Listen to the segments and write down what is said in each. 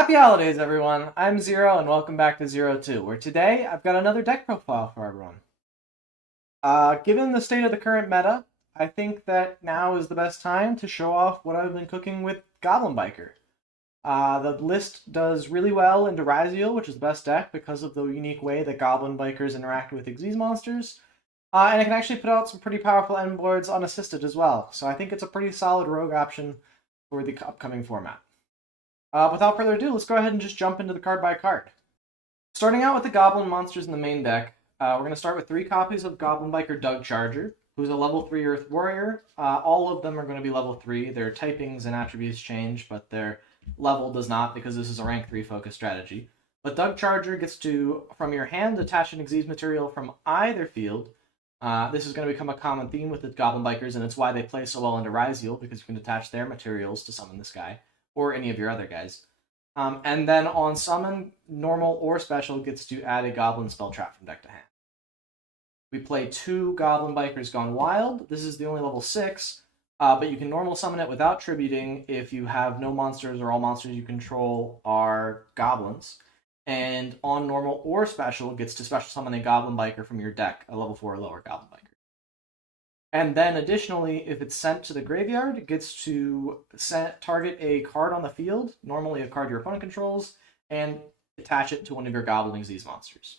Happy holidays, everyone! I'm Zero, and welcome back to Zero 2, where today I've got another deck profile for everyone. Given the state of the current meta, I think that now is the best time to show off what I've been cooking with Goblin Biker. The list does really well into Ryzeal, which is the best deck because of the unique way that Goblin Bikers interact with Xyz monsters. And it can actually put out some pretty powerful end boards unassisted as well, so I think it's a pretty solid rogue option for the upcoming format. Without further ado, let's go ahead and just jump into the card by card. Starting out with the Goblin monsters in the main deck, we're going to start with 3 copies of Goblin Biker Doug Charger, who's a level 3 Earth Warrior. All of them are going to be level 3. Their typings and attributes change, but their level does not because this is a rank 3 focus strategy. But Doug Charger gets to, from your hand, attach an Xyz material from either field. This is going to become a common theme with the Goblin Bikers, and it's why they play so well into Ryzeal, because you can attach their materials to summon this guy, or any of your other guys. And then on summon, normal or special gets to add a Goblin spell trap from deck to hand. We play 2 Goblin Bikers Gone Wild. This is the only level 6, but you can normal summon it without tributing if you have no monsters or all monsters you control are goblins. And on normal or special gets to special summon a Goblin Biker from your deck, a level 4 or lower Goblin Biker. And then additionally, if it's sent to the graveyard, it gets to target a card on the field, normally a card your opponent controls, and attach it to one of your Goblin Xyz monsters.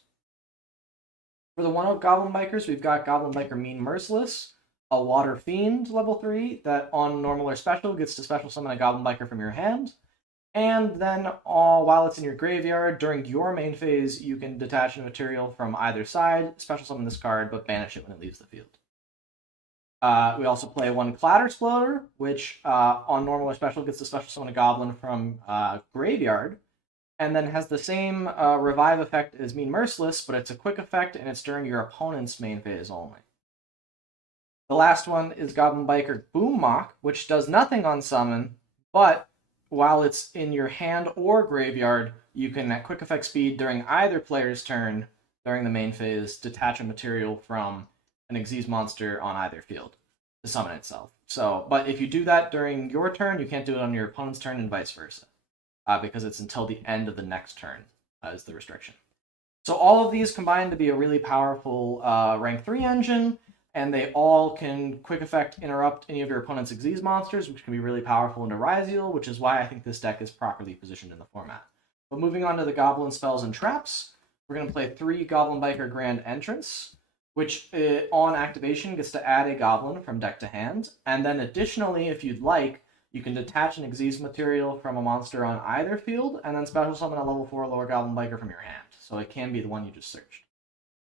For the one-of Goblin Bikers, we've got Goblin Biker Mean Merciless, a Water Fiend, level 3, that on normal or special gets to special summon a Goblin Biker from your hand. And then while it's in your graveyard, during your main phase, you can detach a material from either side, special summon this card, but banish it when it leaves the field. We also play 1 Clatter Exploder, which on normal or special gets to special summon a goblin from graveyard, and then has the same revive effect as Mean Merciless, but it's a quick effect and it's during your opponent's main phase only. The last one is Goblin Biker Boom Mock, which does nothing on summon, but while it's in your hand or graveyard, you can at quick effect speed during either player's turn during the main phase detach a material from an Xyz monster on either field to summon itself. So, but if you do that during your turn, you can't do it on your opponent's turn and vice versa, because it's until the end of the next turn is the restriction. So all of these combine to be a really powerful rank 3 engine, and they all can quick effect interrupt any of your opponent's Xyz monsters, which can be really powerful into Ryzeal, which is why I think this deck is properly positioned in the format. But moving on to the Goblin spells and traps, we're going to play 3 Goblin Biker Grand Entrance, which on activation gets to add a goblin from deck to hand. And then additionally, if you'd like, you can detach an Xyz material from a monster on either field, and then special summon a level 4 lower Goblin Biker from your hand. So it can be the one you just searched.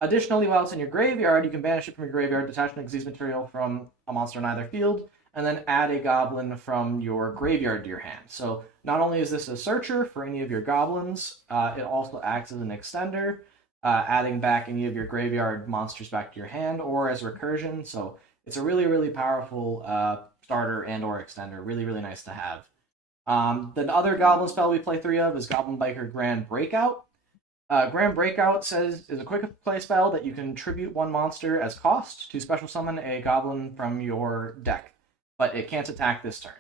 Additionally, while it's in your graveyard, you can banish it from your graveyard, detach an Xyz material from a monster on either field, and then add a goblin from your graveyard to your hand. So not only is this a searcher for any of your goblins, it also acts as an extender, adding back any of your graveyard monsters back to your hand, or as recursion. So it's a really, really powerful starter and or extender. Really, really nice to have. The other goblin spell we play 3 of is Goblin Biker Grand Breakout. Grand Breakout is a quick play spell that you can tribute 1 monster as cost to special summon a goblin from your deck, but it can't attack this turn.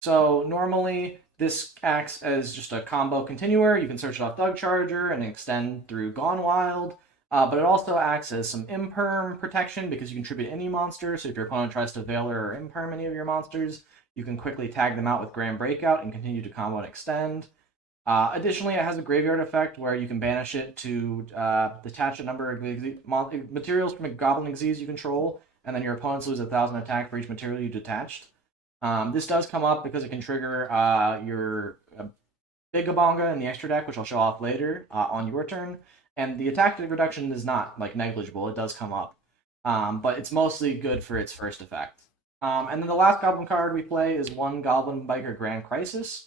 So normally this acts as just a combo continuer. You can search it off Doug Charger and extend through Gone Wild, but it also acts as some imperm protection because you can tribute any monster. So if your opponent tries to Veiler or imperm any of your monsters, you can quickly tag them out with Grand Breakout and continue to combo and extend. Additionally, it has a graveyard effect where you can banish it to detach a number of materials from a Goblin Xyz you control, and then your opponents lose 1,000 attack for each material you detached. This does come up because it can trigger your Bigabonga in the extra deck, which I'll show off later on your turn. And the attack reduction is not negligible. It does come up, but it's mostly good for its first effect. And then the last Goblin card we play is 1 Goblin Biker Grand Crisis.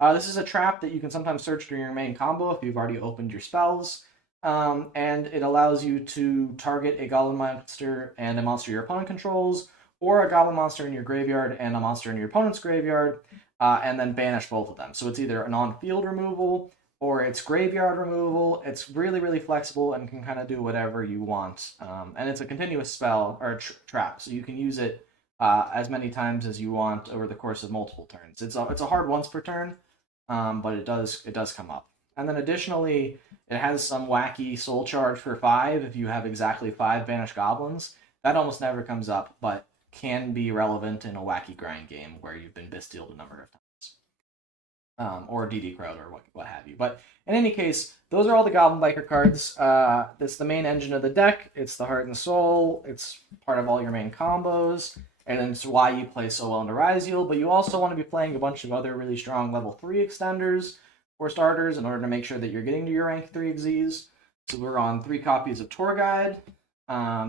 This is a trap that you can sometimes search during your main combo if you've already opened your spells, and it allows you to target a Goblin monster and a monster your opponent controls, or a Goblin monster in your graveyard and a monster in your opponent's graveyard, and then banish both of them. So it's either an on-field removal or it's graveyard removal. It's really, really flexible and can kind of do whatever you want. And it's a continuous spell, or trap, so you can use it as many times as you want over the course of multiple turns. It's a hard once per turn, but it does come up. And then additionally, it has some wacky soul charge for 5 if you have exactly 5 banished goblins. That almost never comes up, but can be relevant in a wacky grind game where you've been Bastilled a number of times. Or DD Crowd or what have you. But in any case, those are all the Goblin Biker cards. It's the main engine of the deck. It's the heart and soul. It's part of all your main combos. And it's why you play so well into Ryzeal. But you also want to be playing a bunch of other really strong level 3 extenders for starters in order to make sure that you're getting to your rank 3 XZs. So we're on 3 copies of Tour Guide.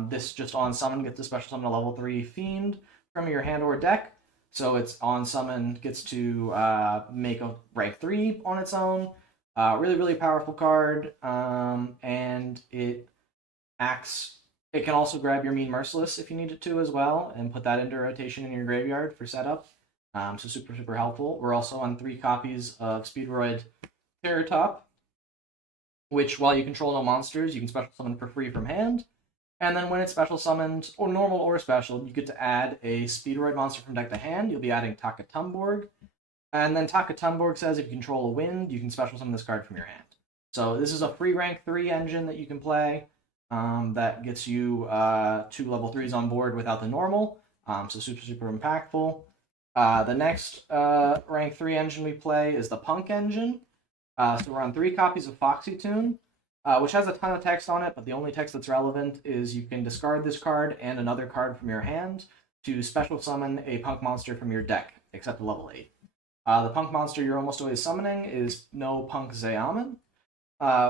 This just on summon gets a special summon a level 3 Fiend from your hand or deck. So it's on summon, gets to make a rank 3 on its own. Really, really powerful card. And it acts. It can also grab your Mean Merciless if you need it to as well, and put that into rotation in your graveyard for setup. So super, super helpful. We're also on 3 copies of Speedroid Terror Top, which while you control no monsters, you can special summon for free from hand. And then when it's special summoned, or normal or special, you get to add a Speedroid monster from deck to hand. You'll be adding Takatumborg. And then Takatumborg says if you control a wind, you can special summon this card from your hand. So this is a free rank 3 engine that you can play that gets you 2 level 3s on board without the normal. So super, super impactful. The next rank 3 engine we play is the Punk engine. So we're on 3 copies of Foxy Tune, which has a ton of text on it, but the only text that's relevant is you can discard this card and another card from your hand to special summon a Punk monster from your deck, except a level 8. The Punk monster you're almost always summoning is No Punk Zeaman,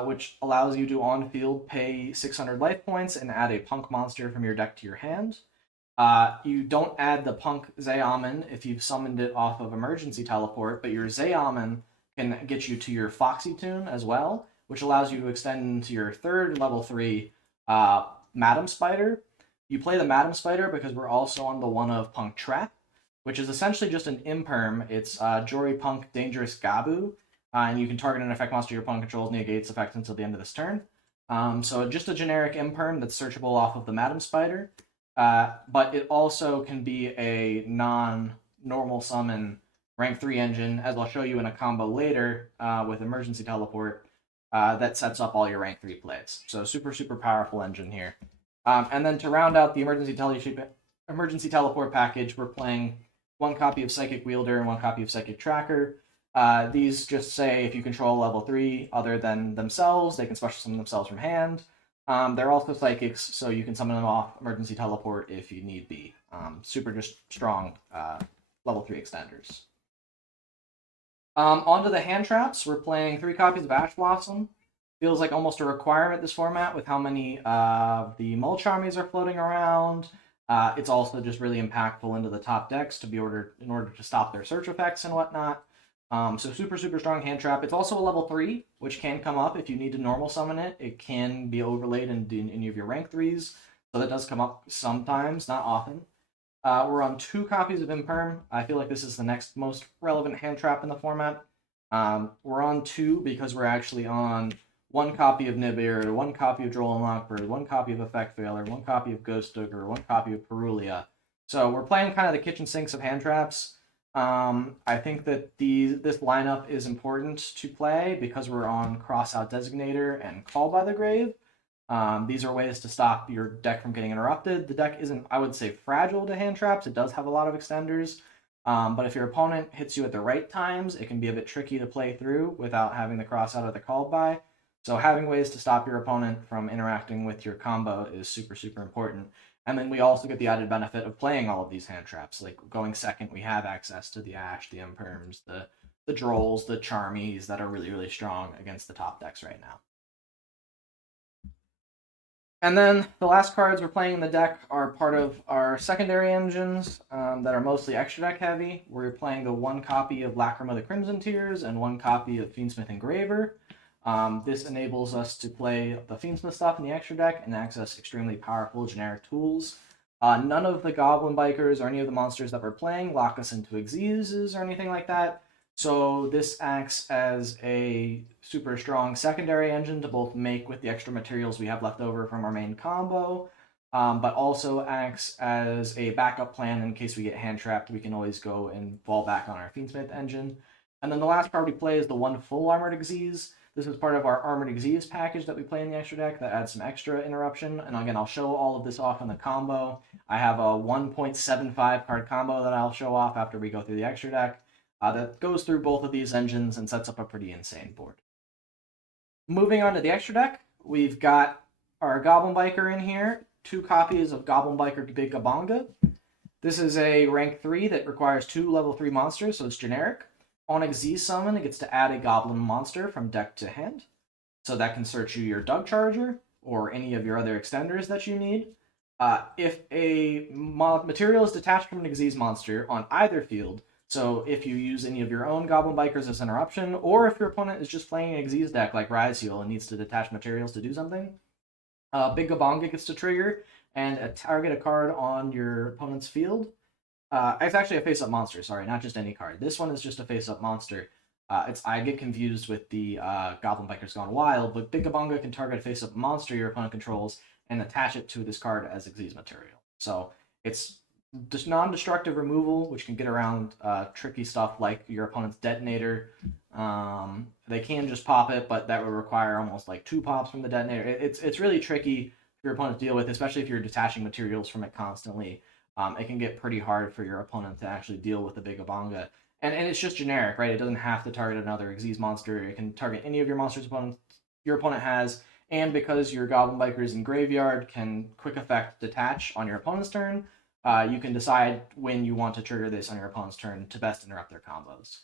which allows you to on-field pay 600 life points and add a Punk monster from your deck to your hand. You don't add the Punk Zeaman if you've summoned it off of Emergency Teleport, but your Zeaman can get you to your Foxy Tune as well, which allows you to extend into your 3rd level 3 Madam Spider. You play the Madam Spider because we're also on the one of Punk Trap, which is essentially just an imperm. It's Jory Punk Dangerous Gabu, and you can target an effect monster your opponent controls negates effect until the end of this turn. So just a generic imperm that's searchable off of the Madam Spider, but it also can be a non-normal summon rank 3 engine, as I'll show you in a combo later with Emergency Teleport, that sets up all your rank 3 plays. So super, super powerful engine here. And then to round out the Emergency Teleport package, we're playing 1 copy of Psychic Wielder and 1 copy of Psychic Tracker. These just say if you control level 3 other than themselves, they can special summon themselves from hand. They're also psychics, so you can summon them off Emergency Teleport if you need be. Super just strong level 3 extenders. Onto the hand traps, we're playing 3 copies of Ash Blossom. Feels like almost a requirement this format with how many the Mulch armies are floating around. It's also just really impactful into the top decks in order to stop their search effects and whatnot. So super, super strong hand trap. It's also a level 3, which can come up if you need to normal summon it. It can be overlaid in any of your rank 3s, so that does come up sometimes, not often. We're on 2 copies of Imperm. I feel like this is the next most relevant hand trap in the format. We're on 2 because we're actually on 1 copy of Nibiru, 1 copy of Droll and Lockbird, 1 copy of Effect Failure, 1 copy of Ghost Dugger, 1 copy of Perulia. So we're playing kind of the kitchen sinks of hand traps. I think that this lineup is important to play because we're on Crossout Designator and Call by the Grave. These are ways to stop your deck from getting interrupted. The deck isn't, I would say, fragile to hand traps. It does have a lot of extenders. But if your opponent hits you at the right times, it can be a bit tricky to play through without having the Crossout or the Called by. So having ways to stop your opponent from interacting with your combo is super, super important. And then we also get the added benefit of playing all of these hand traps. Like going second, we have access to the Ash, the Imperms, the Drolls, the Charmies that are really, really strong against the top decks right now. And then the last cards we're playing in the deck are part of our secondary engines that are mostly extra deck heavy. We're playing the 1 copy of Lacrima the Crimson Tears and 1 copy of Fiendsmith Engraver. This enables us to play the Fiendsmith stuff in the extra deck and access extremely powerful generic tools. None of the Goblin Bikers or any of the monsters that we're playing lock us into Xyzes or anything like that. So this acts as a super strong secondary engine to both make with the extra materials we have left over from our main combo, but also acts as a backup plan in case we get hand trapped. We can always go and fall back on our Fiendsmith engine. And then the last card we play is the one full Armored Xyz. This is part of our Armored Xyz package that we play in the extra deck that adds some extra interruption. And again, I'll show all of this off in the combo. I have a 1.75 card combo that I'll show off after we go through the extra deck that goes through both of these engines and sets up a pretty insane board. Moving on to the extra deck, we've got our Goblin Biker in here, 2 copies of Goblin Biker Big Gabonga. This is a rank 3 that requires 2 level 3 monsters, so it's generic. On a Z summon, it gets to add a Goblin monster from deck to hand. So that can search you your Dug Charger or any of your other extenders that you need. If a material is detached from an Xyz monster on either field, so if you use any of your own Goblin Bikers as interruption, or if your opponent is just playing an Xyz deck like Ryzeal and needs to detach materials to do something, Big Gabonga gets to trigger and target a card on your opponent's field. It's actually a face-up monster, sorry, not just any card. This one is just a face-up monster. I get confused with the Goblin Bikers Gone Wild, but Big Gabonga can target a face-up monster your opponent controls and attach it to this card as Xyz material. So it's just non-destructive removal, which can get around tricky stuff like your opponent's detonator. They can just pop it, but that would require almost like 2 pops from the detonator. It's really tricky for your opponent to deal with, especially if you're detaching materials from it constantly. It can get pretty hard for your opponent to actually deal with the Big Gabonga. And it's just generic, right? It doesn't have to target another Xyz monster. It can target any of your monsters your opponent has. And because your Goblin Bikers in graveyard can quick effect detach on your opponent's turn, you can decide when you want to trigger this on your opponent's turn to best interrupt their combos.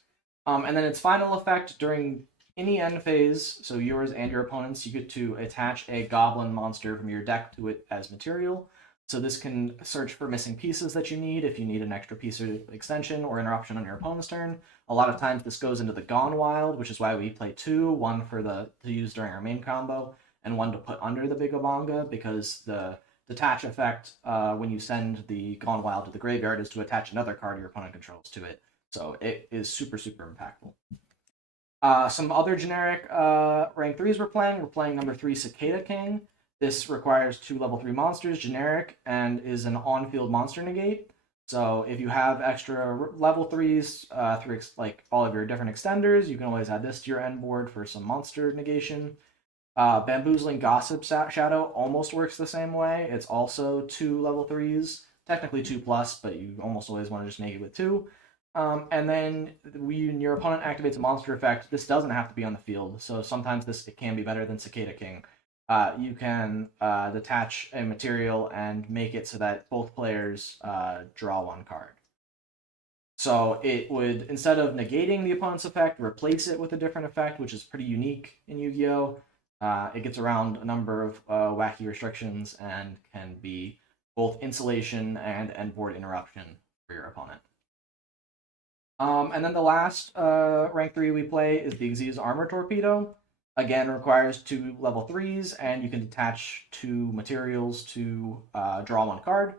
And then its final effect during any end phase, so yours and your opponent's, you get to attach a Goblin monster from your deck to it as material. So this can search for missing pieces that you need if you need an extra piece of extension or interruption on your opponent's turn. A lot of times this goes into the Gone Wild, which is why we play 2, one to use during our main combo, and one to put under the Big Gabonga, because the detach effect when you send the Gone Wild to the graveyard is to attach another card your opponent controls to it. So it is super, super impactful. Some other generic rank 3s we're playing number 3 Cicada King. This requires 2 level 3 monsters, generic, and is an on-field monster negate. So if you have extra level 3s through like all of your different extenders, you can always add this to your end board for some monster negation. Bamboozling Gossip Shadow almost works the same way. It's also 2 level 3s, technically 2+, but you almost always want to just negate with 2. And then when your opponent activates a monster effect, this doesn't have to be on the field. So sometimes it can be better than Cicada King. You can detach a material and make it so that both players draw 1 card. So it would, instead of negating the opponent's effect, replace it with a different effect, which is pretty unique in Yu-Gi-Oh! It gets around a number of wacky restrictions and can be both insulation and end board interruption for your opponent. And then the last rank 3 we play is the Xyz Armor Torpedo. Again, requires 2 level 3s, and you can detach 2 materials to draw 1 card.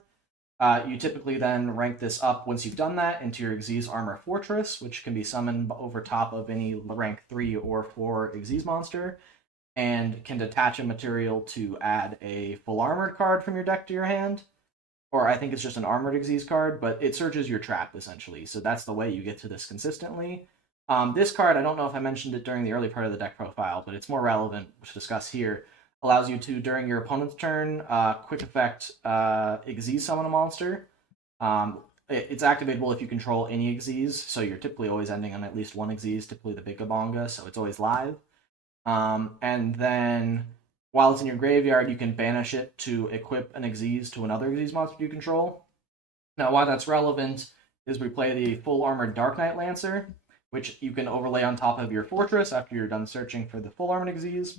You typically then rank this up once you've done that into your Xyz Armor Fortress, which can be summoned over top of any rank 3 or 4 Xyz monster, and can detach a material to add a full armored card from your deck to your hand. Or I think it's just an armored Xyz card, but it searches your trap, essentially. So that's the way you get to this consistently. This card, I don't know if I mentioned it during the early part of the deck profile, but it's more relevant to discuss here. Allows you to, during your opponent's turn, quick effect Xyz summon a monster. It's activatable if you control any Xyz, so you're typically always ending on at least 1 Xyz, typically the Big Gabonga, so it's always live. And then, while it's in your graveyard, you can banish it to equip an Xyz to another Xyz monster you control. Now, why that's relevant is we play the full armored Dark Knight Lancer, which you can overlay on top of your fortress after you're done searching for the full armored Xyz.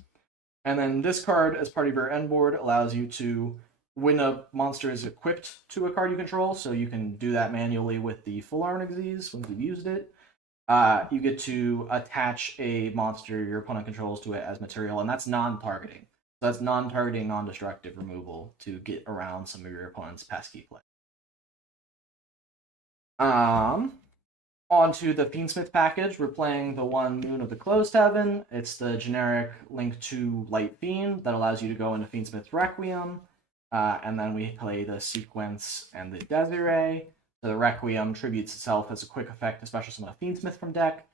And then this card, as part of your end board, allows you to, when a monster is equipped to a card you control, so you can do that manually with the full armored Xyz once you've used it, you get to attach a monster your opponent controls to it as material, and that's non-targeting. So that's non-targeting, non-destructive removal to get around some of your opponent's pesky play. Onto the Fiendsmith package, we're playing the one Moon of the Closed Heaven. It's the generic Link to Light Fiend that allows you to go into Fiendsmith's Requiem. And then we play the Sequence and the Desiree. So the Requiem tributes itself as a quick effect, especially some of Fiendsmith from deck.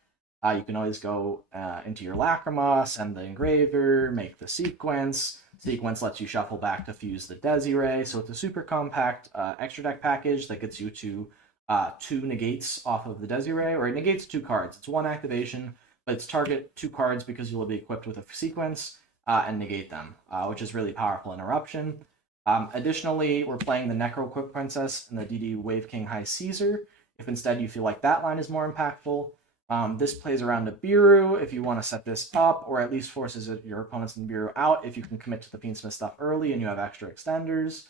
You can always go into your Lacrima, send the Engraver, make the Sequence. Sequence lets you shuffle back to fuse the Desiree, so it's a super compact extra deck package that gets you to 2 negates off of the Desiree, or it negates 2 cards. It's 1 activation, but it's target 2 cards because you'll be equipped with a Sequence and negate them, which is really powerful interruption. Additionally, we're playing the Necro Quick Princess and the DD Wave King High Caesar. If instead you feel like that line is more impactful, this plays around a Biru if you want to set this up, or at least forces your opponents in Biru out if you can commit to the Fiendsmith stuff early and you have extra extenders.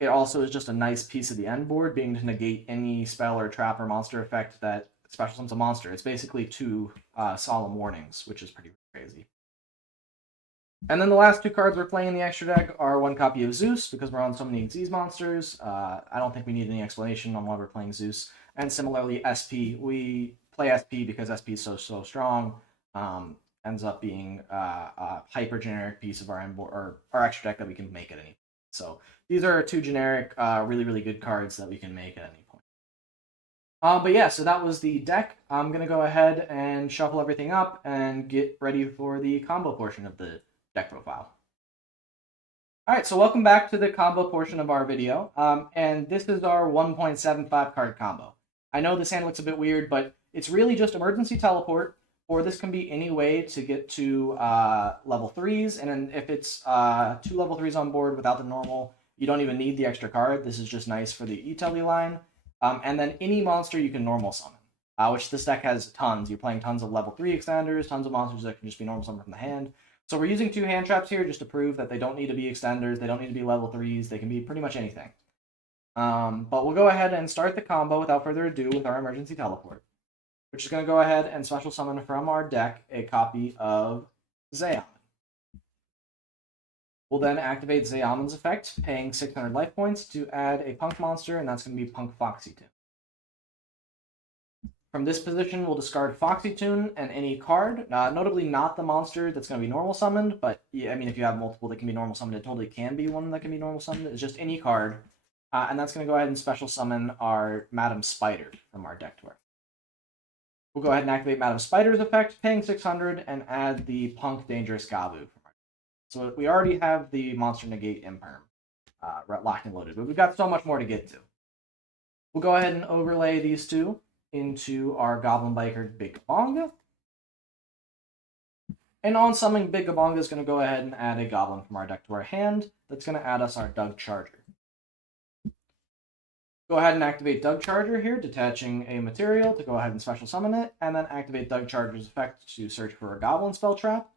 It also is just a nice piece of the end board, being to negate any spell or trap or monster effect that special summons a monster. It's basically 2 Solemn Warnings, which is pretty crazy. And then the last 2 cards we're playing in the extra deck are 1 copy of Zeus, because we're on so many Xyz monsters. I don't think we need any explanation on why we're playing Zeus. And similarly, SP. We play SP because SP is so strong. Ends up being a hyper generic piece of our end board, or our extra deck that we can make at any point. So these are 2 generic, really good cards that we can make at any point. But yeah, so that was the deck. I'm going to go ahead and shuffle everything up and get ready for the combo portion of the deck profile. Alright, so welcome back to the combo portion of our video, and this is our 1.75 card combo. I know this hand looks a bit weird, but it's really just emergency teleport, or this can be any way to get to level 3s, and then if it's 2 level 3s on board without the normal, you don't even need the extra card. This is just nice for the E-Telly line. And then any monster you can normal summon, which this deck has tons. You're playing tons of level 3 extenders, tons of monsters that can just be normal summoned from the hand. So we're using 2 hand traps here just to prove that they don't need to be extenders, they don't need to be level 3s, they can be pretty much anything. But we'll go ahead and start the combo without further ado with our emergency teleport. We're just going to go ahead and special summon from our deck a copy of Zeaman. We'll then activate Zeaman's effect, paying 600 life points to add a punk monster, and that's going to be Punk Foxytune. From this position, we'll discard Foxytune and any card, notably not the monster that's going to be normal summoned, but yeah, I mean, if you have multiple that can be normal summoned, it totally can be one that can be normal summoned. It's just any card, and that's going to go ahead and special summon our Madam Spider from our deck to our. We'll go ahead and activate Madam Spider's effect, paying 600, and add the Punk Dangerous Gabu from our. So we already have the Monster Negate Imperm locked and loaded, but we've got so much more to get to. We'll go ahead and overlay these 2 into our Goblin Biker Big Gabonga. And on summoning Big Gabonga is going to go ahead and add a Goblin from our deck to our hand. That's going to add us our Doug Charger. Go ahead and activate Doug Charger here, detaching a material to go ahead and special summon it, and then activate Doug Charger's effect to search for a Goblin spell trap.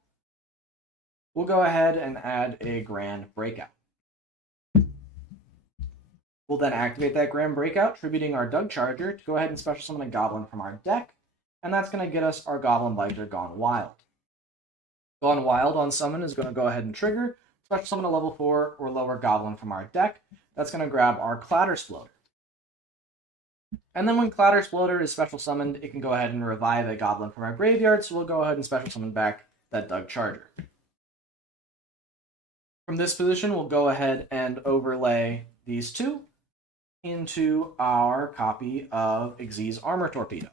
We'll go ahead and add a Grand Breakout. We'll then activate that Grand Breakout, tributing our Doug Charger to go ahead and special summon a Goblin from our deck, and that's going to get us our Goblin Biker Gone Wild. Gone Wild on summon is going to go ahead and trigger, special summon a level 4 or lower Goblin from our deck. That's going to grab our Clattersploder. And then when Clattersploder is special summoned, it can go ahead and revive a Goblin from our graveyard, so we'll go ahead and special summon back that Doug Charger. From this position, we'll go ahead and overlay these 2 into our copy of Xyz Armor Torpedo.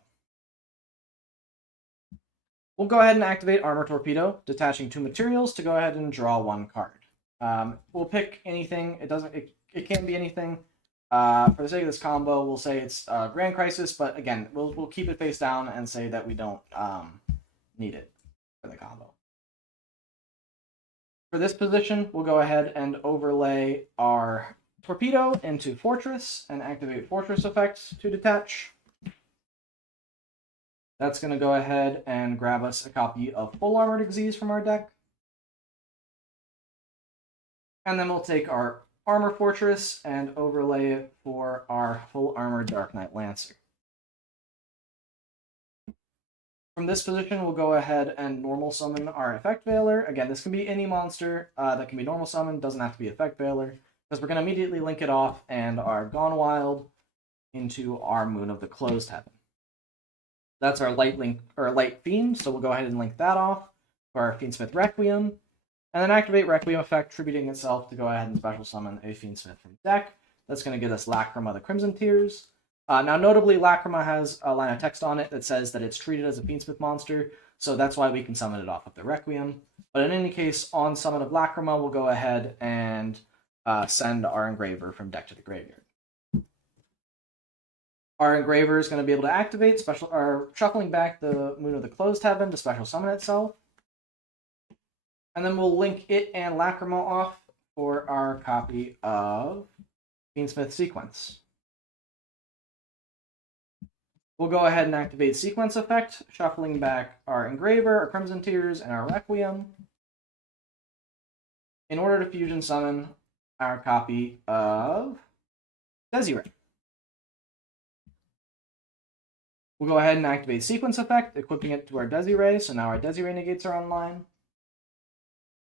We'll go ahead and activate Armor Torpedo, detaching 2 materials to go ahead and draw 1 card. We'll pick anything. It can be anything. For the sake of this combo, we'll say it's Grand Crisis, but again, we'll keep it face down and say that we don't need it for the combo. For this position, we'll go ahead and overlay our Torpedo into Fortress and activate Fortress effects to detach. That's going to go ahead and grab us a copy of Full Armored Xyz from our deck. And then we'll take our Armor Fortress and overlay it for our Full Armored Dark Knight Lancer. From this position, we'll go ahead and normal summon our Effect Veiler. Again, this can be any monster that can be normal summoned, doesn't have to be Effect Veiler, because we're going to immediately link it off and our Gone Wild into our Moon of the Closed Heaven. That's our Light Fiend, so we'll go ahead and link that off for our Fiendsmith Requiem, and then activate Requiem effect, tributing itself to go ahead and special summon a Fiendsmith from deck. That's going to get us Lacrima the Crimson Tears. Now, notably, Lacrima has a line of text on it that says that it's treated as a Fiendsmith monster, so that's why we can summon it off of the Requiem. But in any case, on summon of Lacrima, we'll go ahead and send our Engraver from deck to the graveyard. Our Engraver is going to be able to activate shuffling back the Moon of the Closed Heaven to special summon itself. And then we'll link it and Lacrima off for our copy of Fiendsmith Sequence. We'll go ahead and activate Sequence Effect, shuffling back our Engraver, our Crimson Tears, and our Requiem in order to fusion summon our copy of Desiree. We'll go ahead and activate Sequence Effect, equipping it to our Desiree, so now our Desiree negates are online.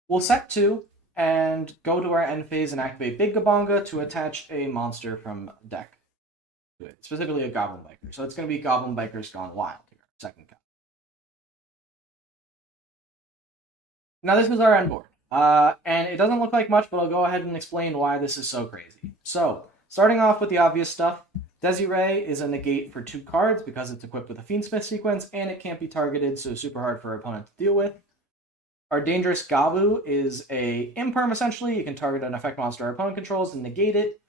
We'll set 2 and go to our end phase and activate Big Gabonga to attach a monster from deck to it, specifically a Goblin Biker. So it's going to be Goblin Bikers Gone Wild here, second cut. Now this is our end board, and it doesn't look like much, but I'll go ahead and explain why this is so crazy. So, starting off with the obvious stuff, Desiree is a negate for 2 cards because it's equipped with a Fiendsmith sequence, and it can't be targeted, so super hard for our opponent to deal with. Our Dangerous Gabu is a imperm, essentially. You can target an effect monster our opponent controls and negate it.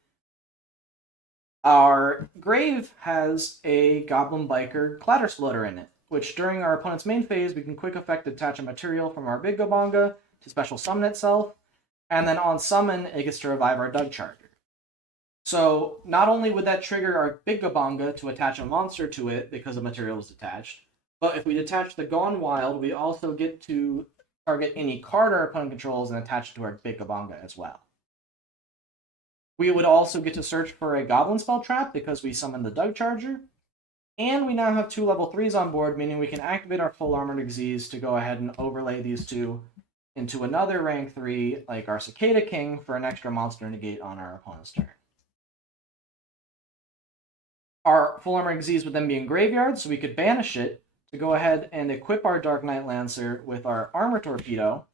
Our Grave has a Goblin Biker Clatter Splitter in it, which during our opponent's main phase, we can quick effect attach a material from our Big Gabonga to special summon itself, and then on summon, it gets to revive our Dug Charger. So not only would that trigger our Big Gabonga to attach a monster to it because a material is detached, but if we detach the Gone Wild, we also get to target any card our opponent controls and attach it to our Big Gabonga as well. We would also get to search for a Goblin Spell Trap because we summoned the Dug Charger, and we now have 2 level 3s on board, meaning we can activate our Full Armored Xyz to go ahead and overlay these 2 into another rank 3, like our Cicada King, for an extra monster negate on our opponent's turn. Our Full Armored Xyz would then be in graveyard, so we could banish it to go ahead and equip our Dark Knight Lancer with our Armor Torpedo,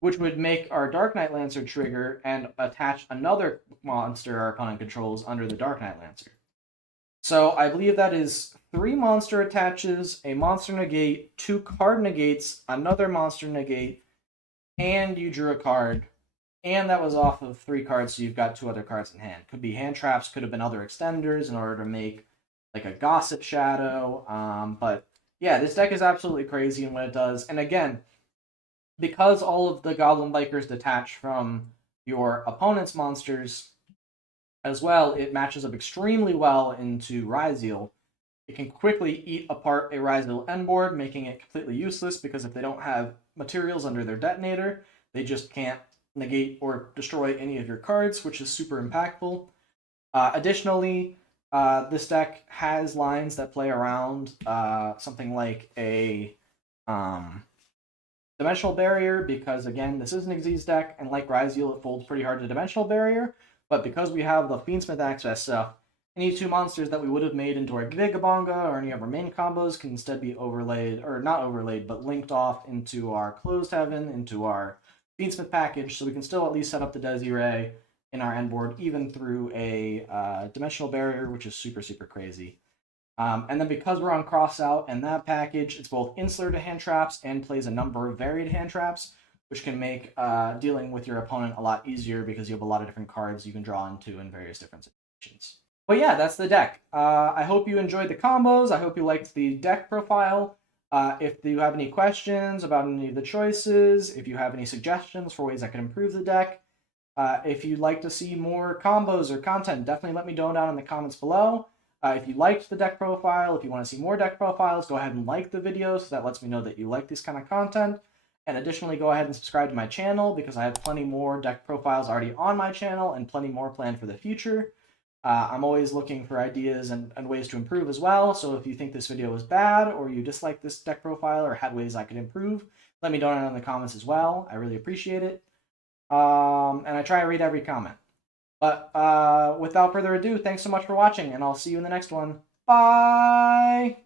which would make our Dark Knight Lancer trigger and attach another monster our opponent controls under the Dark Knight Lancer. So I believe that is 3 monster attaches, a monster negate, 2 card negates, another monster negate, and you drew a card. And that was off of 3 cards, so you've got 2 other cards in hand. Could be hand traps, could have been other extenders in order to make like a Gossip Shadow. But yeah, this deck is absolutely crazy in what it does. And again, because all of the Goblin Bikers detach from your opponent's monsters as well, it matches up extremely well into Ryzeal. It can quickly eat apart a Ryzeal end board, making it completely useless because if they don't have materials under their detonator, they just can't negate or destroy any of your cards, which is super impactful. Additionally, this deck has lines that play around something like a Dimensional Barrier, because again, this is an Xyz deck, and like Ryzeal, it folds pretty hard to Dimensional Barrier, but because we have the Fiendsmith access stuff, any 2 monsters that we would have made into our Big Gabonga or any of our main combos can instead be overlaid, or not overlaid, but linked off into our Closed Heaven, into our Fiendsmith package, so we can still at least set up the Desiree in our end board, even through a Dimensional Barrier, which is super, super crazy. And then because we're on Cross Out and that package, it's both insular to hand traps and plays a number of varied hand traps, which can make dealing with your opponent a lot easier because you have a lot of different cards you can draw into in various different situations. But yeah, that's the deck. I hope you enjoyed the combos. I hope you liked the deck profile. If you have any questions about any of the choices, if you have any suggestions for ways I could improve the deck, if you'd like to see more combos or content, definitely let me know down in the comments below. If you liked the deck profile, if you want to see more deck profiles, go ahead and like the video, so that lets me know that you like this kind of content. And additionally, go ahead and subscribe to my channel because I have plenty more deck profiles already on my channel and plenty more planned for the future. I'm always looking for ideas and ways to improve as well, so if you think this video was bad or you dislike this deck profile or had ways I could improve, let me know in the comments as well. I really appreciate it. And I try to read every comment. But without further ado, thanks so much for watching, and I'll see you in the next one. Bye!